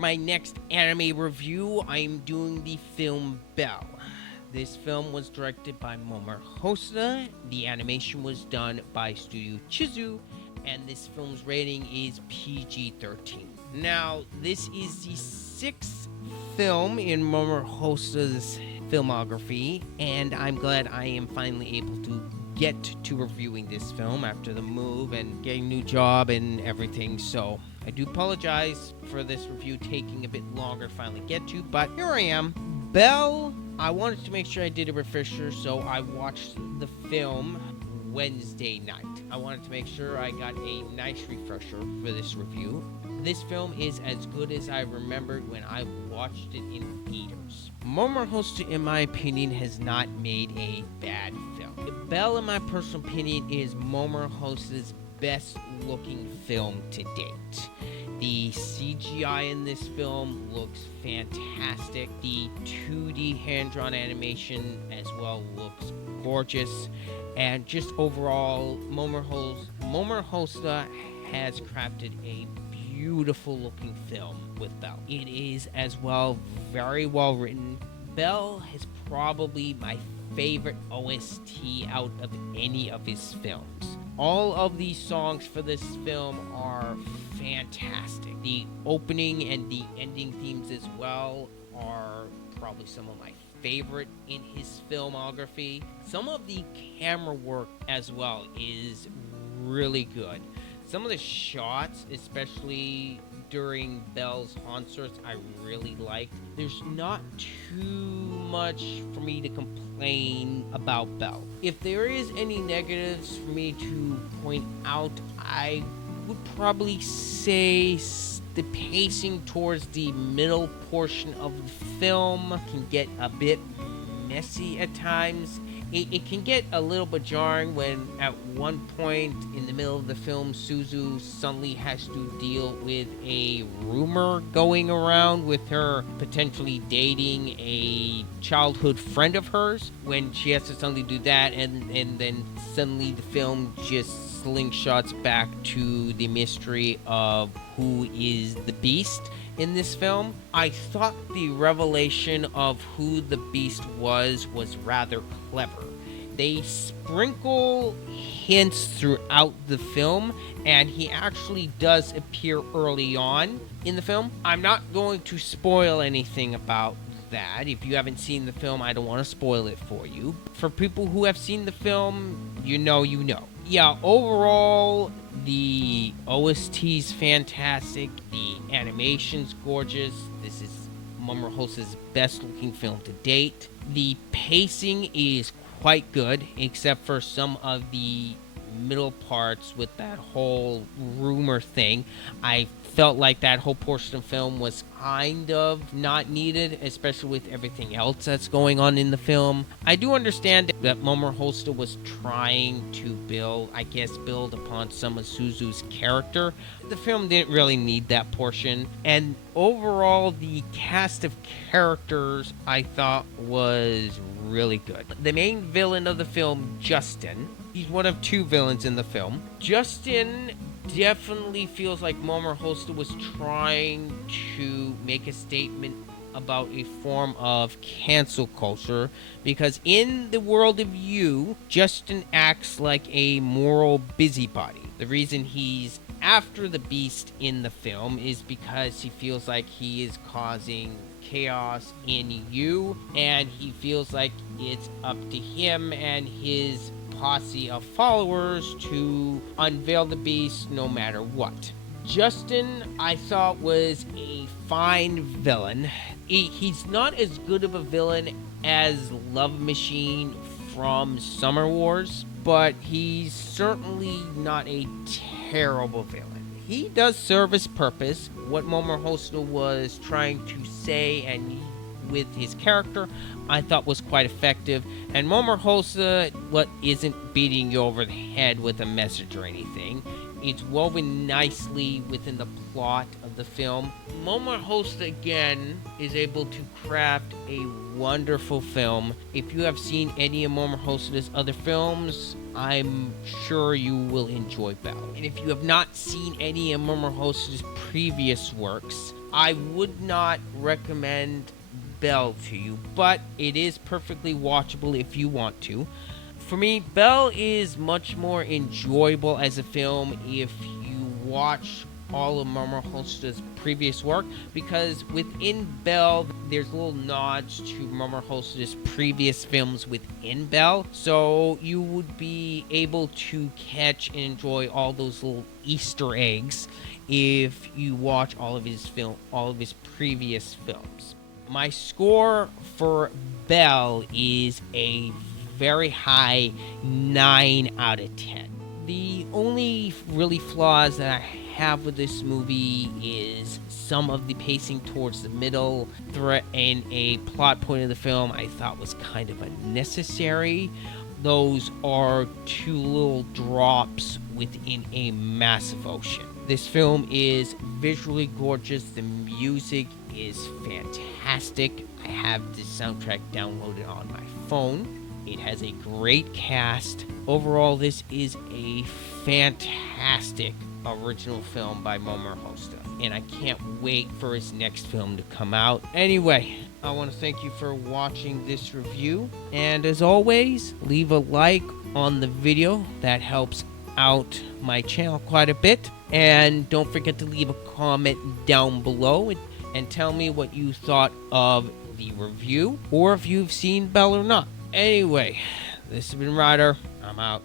my next anime review, I'm doing the film Belle. This film was directed by Mamoru Hosoda. The animation was done by Studio Chizu, and this film's rating is PG-13. Now, this is the sixth film in Mamoru Hosoda's filmography, and I'm glad I am finally able to get to reviewing this film after the move and getting a new job and everything. So I do apologize for this review taking a bit longer to finally get to, but here I am. Belle, I wanted to make sure I did a refresher, so I watched the film Wednesday night. I wanted to make sure I got a nice refresher for this review. This film is as good as I remembered when I watched it in theaters. Mamoru Hosoda, in my opinion, has not made a bad film. Belle, in my personal opinion, is Mamoru Hosoda's best looking film to date. The CGI in this film looks fantastic. The 2D hand-drawn animation as well looks gorgeous. And just overall, Mamoru Hosoda has crafted a beautiful looking film with Belle. It is as well very well written. Belle is probably my favorite OST out of any of his films. All of these songs for this film are fantastic. The opening and the ending themes as well are probably some of my favorite in his filmography. Some of the camera work as well is really good. Some of the shots, especially during Belle's concerts, I really liked. There's not too much for me to complain about Belle. If there is any negatives for me to point out, I would probably say the pacing towards the middle portion of the film can get a bit messy at times. It can get a little bit jarring when at one point in the middle of the film, Suzu suddenly has to deal with a rumor going around with her potentially dating a childhood friend of hers. When she has to suddenly do that, and then suddenly the film just slingshots back to the mystery of who is the Beast in this film. I thought the revelation of who the Beast was rather clever. They sprinkle hints throughout the film, and he actually does appear early on in the film. I'm not going to spoil anything about that. If you haven't seen the film, I don't want to spoil it for you. For people who have seen the film, you know. Yeah, overall, the OST's fantastic. The animation's gorgeous. This is Mamoru Hosoda's best looking film to date. The pacing is quite good, except for some of the middle parts with that whole rumor thing. I felt like that whole portion of film was kind of not needed, especially with everything else that's going on in the film. I do understand that Mamoru Hosoda was trying to build upon some of Suzu's character. The film didn't really need that portion, and overall the cast of characters I thought was really good. The main villain of the film, Justin, he's one of two villains in the film. Justin definitely feels like Mamoru Hosoda was trying to make a statement about a form of cancel culture, because in the world of you, Justin acts like a moral busybody. The reason he's after the Beast in the film is because he feels like he is causing chaos in you, and he feels like it's up to him and his posse of followers to unveil the Beast no matter what. Justin, I thought, was a fine villain. He's not as good of a villain as Love Machine from Summer Wars, but he's certainly not a terrible villain. He does serve his purpose. What Mamoru Hosoda was trying to say and with his character, I thought was quite effective. And Mamoru Hosoda isn't beating you over the head with a message or anything. It's woven nicely within the plot of the film. Mamoru Hosoda, again, is able to craft a wonderful film. If you have seen any of Mamoru Hosoda's other films, I'm sure you will enjoy Belle. And if you have not seen any of Mamoru Hosoda's previous works, I would not recommend Belle to you, but it is perfectly watchable if you want to. For me, Belle is much more enjoyable as a film if you watch all of Mamoru Hosoda's previous work, because within Belle, there's little nods to Mamoru Hosoda's previous films within Belle, so you would be able to catch and enjoy all those little Easter eggs if you watch all of his previous films. My score for Belle is a very high 9 out of 10. The only really flaws that I have with this movie is some of the pacing towards the middle threat and a plot point of the film I thought was kind of unnecessary. Those are two little drops within a massive ocean. This film is visually gorgeous. The music is fantastic. I have the soundtrack downloaded on my phone. It has a great cast. Overall, this is a fantastic original film by Mamoru Hosoda, and I can't wait for his next film to come out. Anyway, I want to thank you for watching this review, and as always, leave a like on the video. That helps out my channel quite a bit, and don't forget to leave a comment down below and tell me what you thought of the review, or if you've seen Belle or not. Anyway, this has been Ryder. I'm out.